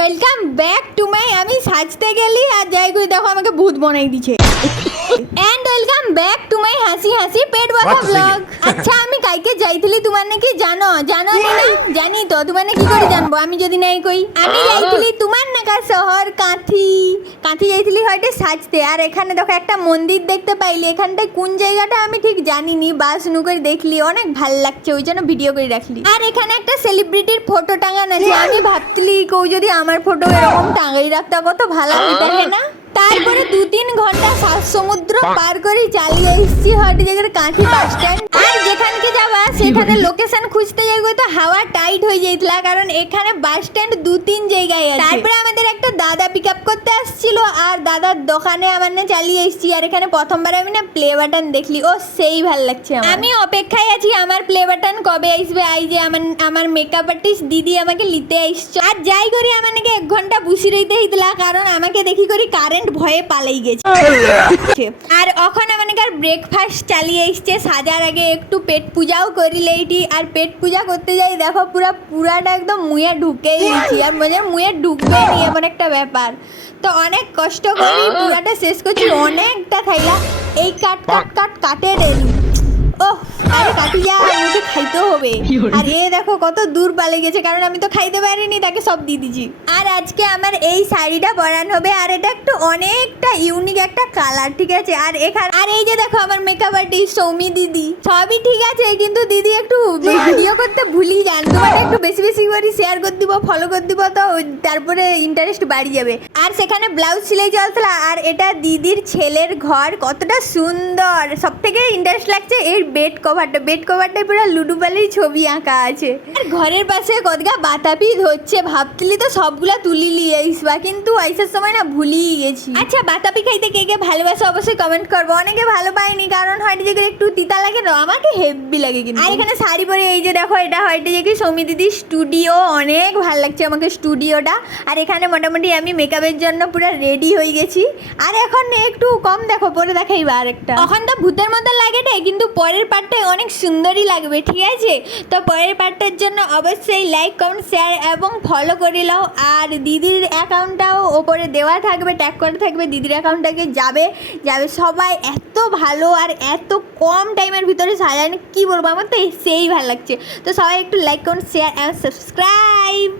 Welcome back to মাই আমি সাজতে গেলি আর যাই করে দেখো আমাকে ভূত বানাই দিছে। And welcome back to my হাসি হাসি পেট ব্যথা ব্লগ। আচ্ছা আমি কাইকে যাইছিলি তোমার নাকি জানো জানো না? জানি তো তোমার কি করে জানবো আমি যদি নাই কই। আমি যাইছিলি তোমার নাকা শহর কাঁথি যাইছিলি হয়তো সাজতে। আর এখানে দেখো একটা মন্দির দেখতে পাইলি, এখানটায় কোন জায়গাটা আমি ঠিক জানিনি, বাস নু করে দেখলি অনেক ভাল লাগছে ওই জন্য ভিডিও করে রাখলি। আর এখানে একটা সেলিব্রিটির ফটো টাঙানো আছে, আমি ভাবছিলি কেউ যদি আমার ফটো এরকম টাঙাই রাখতে কত ভালো হইতে না। তারপরে 2-3 ঘন্টা সাত সমুদ্র পার করে চালিয়ে এসেছি হয়তো জায়গার কাঁথি বাস স্ট্যান্ড। আর যেখানকে যাবা সেখানে লোকেশন খুঁজতে যাই তো হাওয়া টাইট হয়ে যাইছিল, কারণ এখানে বাস স্ট্যান্ড 2-3 জায়গায় আছে। তারপরে আমাদের একটা দাদা পিক আপ করতে আসছিল আর দাদার দোকানে আমার না চালিয়ে এসেছি। আর এখানে প্রথমবার আমি না প্লে বাটন দেখলি, ও সেই ভাল লাগছে। আমি অপেক্ষায় আছি আমার প্লে বাটন কবে আসবে। এই যে আমার মেকআপ আর্টিস্ট দিদি আমাকে নিতে আসছে। আর যাই করি আমার নাকি 1 ঘন্টা বসে রইতে হইছিল, কারণ আমাকে দেখি করি কারেন্ট ভয়ে পালাই গেছে। আর ওখানে মানে ব্রেকফাস্ট চালিয়ে এসছে। সাজার আগে একটু পেট পূজাও করি লেইটি। আর পেট পূজা করতে যাই দেখো পুরাটা একদম মুয়ে ঢুকেই দিয়েছি। আর মানে মুয়ে ঢুকবে নি এমন একটা ব্যাপার। তো অনেক কষ্ট করি পুরাটা শেষ করছি, অনেকটা খাইলা। এই কাটে রেলি ও আরে কাটি যা, আমাকে খাইতে হবে। আর এ দেখো কত দূর পালে গেছে, কারণ আমি তো খাইতে পারিনি, তাকে সব দিয়ে দিছি। আর আজকে আমার এই শাড়িটা পরানো হবে। আর এটা একটু অনেকটা ইউনিক একটা কালার, ঠিক আছে। আর এখানে আর এই যে দেখো আমার মেকআপ আর্টিস্ট সৌমি দিদি, সবই ঠিক আছে, কিন্তু দিদি একটু ভিডিও করতে ভুলি যান। তোমাকে একটু বেশি বেশি করে শেয়ার করে দিব, ফলো করে দিব, তো তারপরে ইন্টারেস্ট বাড়ি যাবে। আর সেখানে ব্লাউজ সিলাই চলছিল। আর এটা দিদির ছেলের ঘর, কতটা সুন্দর। সব থেকে ইন্টারেস্ট লাগছে এর বেড কভারটা পুরো লুডু পালির ছবি আঁকা আছে। আর ঘরের পাশে কতগা বাতাবি ধরছে, ভাবছিলি তো সবগুলা তুলি নিয়ে আসবা, কিন্তু আইসার সময় না ভুলিয়ে গেছি। আচ্ছা বাতাবি খাইতে কে কে ভালোবাসে অবশ্যই কমেন্ট করবো। অনেকে ভালো পায়নি, কারণ হয়তো যে একটু তিতা লাগে না, আমাকে হেভি লাগে কিন্তু। আর এখানে শাড়ি পরে এই যে দেখো, এটা হয়তো যে কি সৌমি দিদির স্টুডিও, অনেক ভালো লাগছে আমাকে স্টুডিওটা। আর এখানে মোটামুটি আমি মেকআপের জন্য পুরো রেডি হয়ে গেছি। আর এখন একটু কম দেখো, পরে দেখাইবা আরেকটা। এখন তো ভূতের মতো লাগে রে, কিন্তু পরের পার্টটা অনেক সুন্দরই লাগবে, ঠিক আছে। তো পরের পার্টটার জন্য অবশ্যই লাইক কমেন্ট শেয়ার এবং ফলো করে নাও। আর দিদির অ্যাকাউন্টটাও ওপরে দেওয়া থাকবে, ট্যাগ করা থাকবে, দিদির অ্যাকাউন্টটাকে যাবে সবাই। এত ভালো আর এত কম টাইমের ভিতরে সাজানো কি বলবো, আমার তো সেই ভালো লাগছে। তো সবাই একটু like comment share and subscribe.